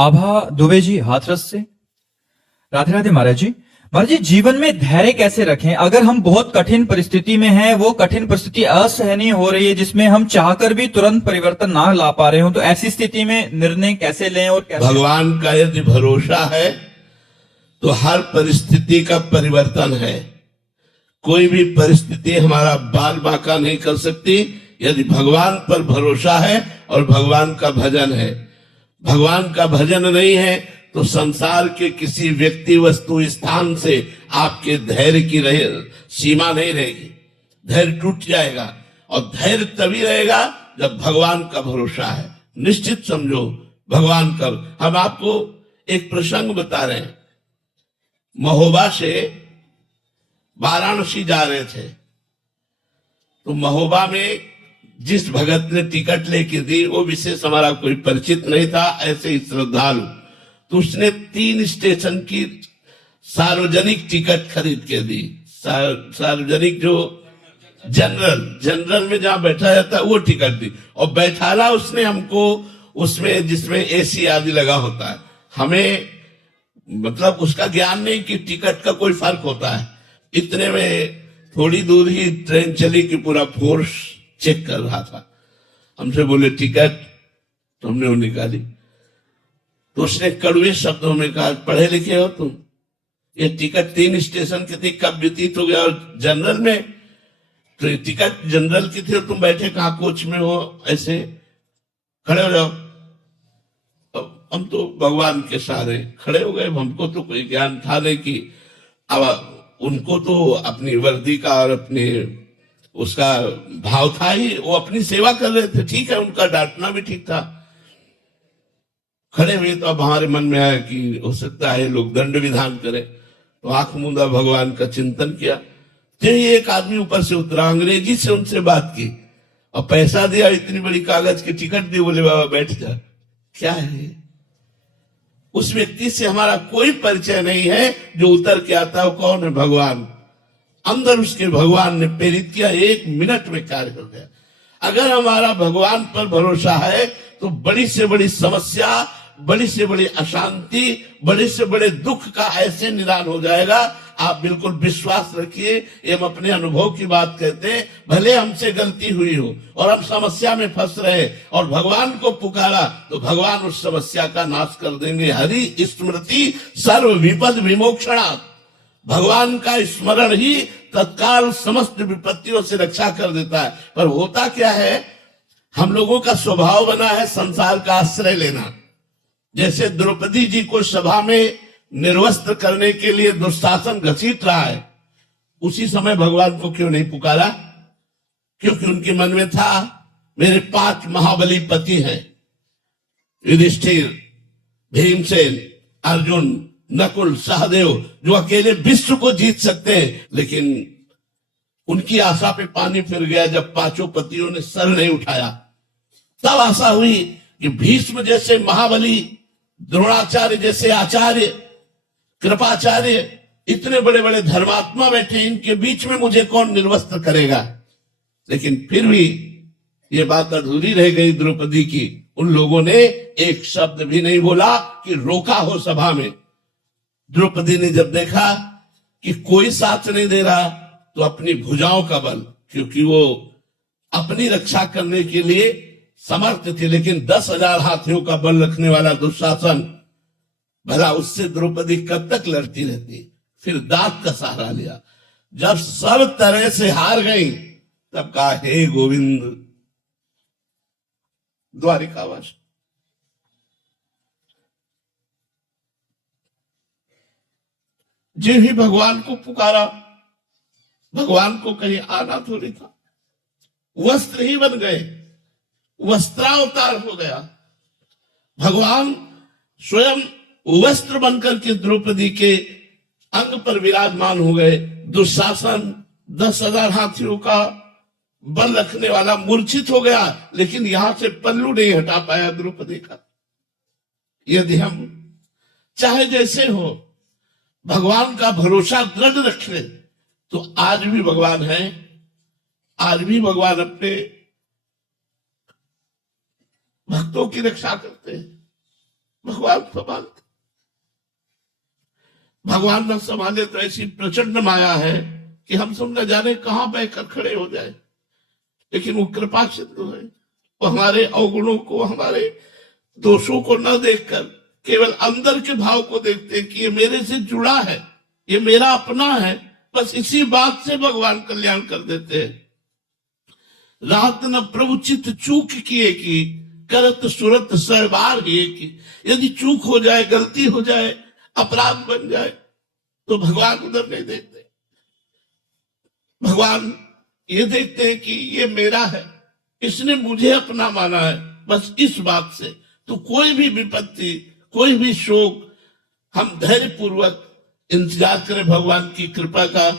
आभा दुबे जी हाथरस से। राधे राधे महाराज जी। महाराज जी, जीवन में धैर्य कैसे रखें अगर हम बहुत कठिन परिस्थिति में हैं, वो कठिन परिस्थिति असहनीय हो रही है जिसमें हम चाहकर भी तुरंत परिवर्तन ना ला पा रहे हो, तो ऐसी स्थिति में निर्णय कैसे लें और कैसे? भगवान का यदि भरोसा है तो हर परिस्थिति का परिवर्तन है। कोई भी परिस्थिति हमारा बाल बांका नहीं कर सकती यदि भगवान पर भरोसा है और भगवान का भजन है। भगवान का भजन नहीं है तो संसार के किसी व्यक्ति वस्तु स्थान से आपके धैर्य की सीमा नहीं रहेगी। धैर्य टूट जाएगा और धैर्य तभी रहेगा जब भगवान का भरोसा है। निश्चित समझो भगवान का। हम आपको एक प्रसंग बता रहे हैं। महोबा से वाराणसी जा रहे थे तो महोबा में जिस भगत ने टिकट लेके दी वो विशेष हमारा कोई परिचित नहीं था, ऐसे ही श्रद्धालु, तो उसने 3 स्टेशन की सार्वजनिक टिकट खरीद के दी। सार्वजनिक जो जनरल में जहां बैठा जाता है वो टिकट दी और बैठाला उसने हमको उसमें जिसमें एसी आदि लगा होता है। हमें मतलब उसका ज्ञान नहीं कि टिकट का कोई फर्क होता है। इतने में थोड़ी दूर ही ट्रेन चली कि पूरा फोर्स चेक कर रहा था। हमसे बोले टिकट, तो हमने वो निकाली तो उसने कड़वे शब्दों में कहा, पढ़े लिखे हो तुम? ये टिकट 3 स्टेशन की थी, कब व्यतीत हो गया? और जनरल में तो ये टिकट जनरल की थी और तुम बैठे कहाँ कोच में हो? ऐसे खड़े हो जाओ। हम तो भगवान के सहारे खड़े हो गए। हमको तो कोई ज्ञान था नहीं कि अब उनको तो अपनी वर्दी का और अपने उसका भाव था ही, वो अपनी सेवा कर रहे थे। ठीक है, उनका डांटना भी ठीक था। खड़े हुए तो अब हमारे मन में आया कि हो सकता है लोग दंड विधान करें, तो आंख मूंदा भगवान का चिंतन किया। तो एक आदमी ऊपर से उतरा, अंग्रेजी से उनसे बात की और पैसा दिया, इतनी बड़ी कागज की टिकट दी, बोले बाबा बैठ जा। क्या है? उस व्यक्ति से हमारा कोई परिचय नहीं है। जो उतर के आता है वो कौन है? भगवान। अंदर उसके भगवान ने प्रेरित किया, 1 मिनट में कार्य हो गया। अगर हमारा भगवान पर भरोसा है तो बड़ी से बड़ी समस्या, बड़ी से बड़ी अशांति, बड़े से बड़े दुख का ऐसे निदान हो जाएगा। आप बिल्कुल विश्वास रखिए, ये हम अपने अनुभव की बात कहते हैं। भले हमसे गलती हुई हो और हम समस्या में फंस रहे और भगवान को पुकारा तो भगवान उस समस्या का नाश कर देंगे। हरि स्मृति सर्व विपद विमोक्षणात्। भगवान का स्मरण ही तत्काल समस्त विपत्तियों से रक्षा कर देता है। पर होता क्या है, हम लोगों का स्वभाव बना है संसार का आश्रय लेना। जैसे द्रौपदी जी को सभा में निर्वस्त्र करने के लिए दुशासन घसीट रहा है, उसी समय भगवान को क्यों नहीं पुकारा? क्योंकि उनके मन में था मेरे 5 महाबली पति हैं, युधिष्ठिर, भीमसेन, अर्जुन, नकुल, सहदेव, जो अकेले विश्व को जीत सकते हैं। लेकिन उनकी आशा पे पानी फिर गया जब 5 पतियों ने सर नहीं उठाया। तब आशा हुई कि भीष्म जैसे महाबली, द्रोणाचार्य जैसे आचार्य, कृपाचार्य, इतने बड़े बड़े धर्मात्मा बैठे, इनके बीच में मुझे कौन निर्वस्त्र करेगा? लेकिन फिर भी ये बात अधूरी रह गई द्रौपदी की। उन लोगों ने एक शब्द भी नहीं बोला कि रोका हो सभा में। द्रौपदी ने जब देखा कि कोई साथ नहीं दे रहा तो अपनी भुजाओं का बल, क्योंकि वो अपनी रक्षा करने के लिए समर्थ थे, लेकिन 10,000 हाथियों का बल रखने वाला दुशासन, भला उससे द्रौपदी कब तक लड़ती रहती? फिर दांत का सहारा लिया। जब सब तरह से हार गई तब कहा, हे गोविंद द्वारिकावास। जो ही भगवान को पुकारा, भगवान को कहीं आना थोड़ी था, वस्त्र ही बन गए, वस्त्रावतार हो गया। भगवान स्वयं वस्त्र बनकर के द्रौपदी के अंग पर विराजमान हो गए। दुशासन 10,000 हाथियों का बल रखने वाला मूर्छित हो गया, लेकिन यहां से पल्लू नहीं हटा पाया द्रौपदी का। यदि हम चाहे जैसे हो भगवान का भरोसा दृढ़ रखें तो आज भी भगवान है। आज भी भगवान अपने भक्तों की रक्षा करते हैं। भगवान संभालते। भगवान न संभाले तो ऐसी प्रचंड माया है कि हम सब न जाने कहां बहकर खड़े हो जाए। लेकिन वो कृपा सिंधु है, वो हमारे अवगुणों को, हमारे दोषों को न देखकर केवल अंदर के भाव को देखते हैं कि ये मेरे से जुड़ा है, ये मेरा अपना है। बस इसी बात से भगवान कल्याण कर देते हैं। रात न प्रभु चित चूक किए की, करत सुरत सहबार ही की। यदि चूक हो जाए, गलती हो जाए, अपराध बन जाए तो भगवान उधर नहीं देखते। भगवान ये देखते हैं कि ये मेरा है, इसने मुझे अपना माना है। बस इस बात से तो कोई भी विपत्ति, कोई भी शोक, हम धैर्य पूर्वक इंतजार करें भगवान की कृपा का।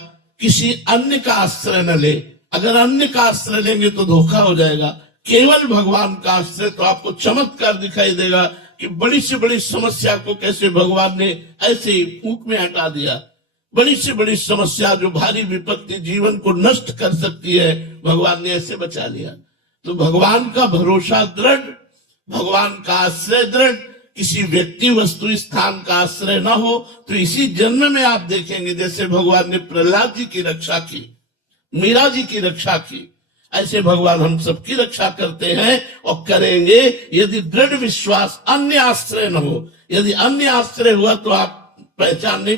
किसी अन्य का आश्रय न ले। अगर अन्य का आश्रय लेंगे तो धोखा हो जाएगा। केवल भगवान का आश्रय तो आपको चमत्कार दिखाई देगा कि बड़ी से बड़ी समस्या को कैसे भगवान ने ऐसे ही फूंक में हटा दिया। बड़ी से बड़ी समस्या, जो भारी विपत्ति जीवन को नष्ट कर सकती है, भगवान ने ऐसे बचा लिया। तो भगवान का भरोसा दृढ़, भगवान का आश्रय दृढ़। किसी व्यक्ति, वस्तु, स्थान का आश्रय ना हो तो इसी जन्म में आप देखेंगे जैसे भगवान ने प्रहलाद जी की रक्षा की, मीरा जी की रक्षा की, ऐसे भगवान हम सबकी रक्षा करते हैं और करेंगे। यदि दृढ़ विश्वास, अन्य आश्रय न हो। यदि अन्य आश्रय हुआ तो आप पहचान नहीं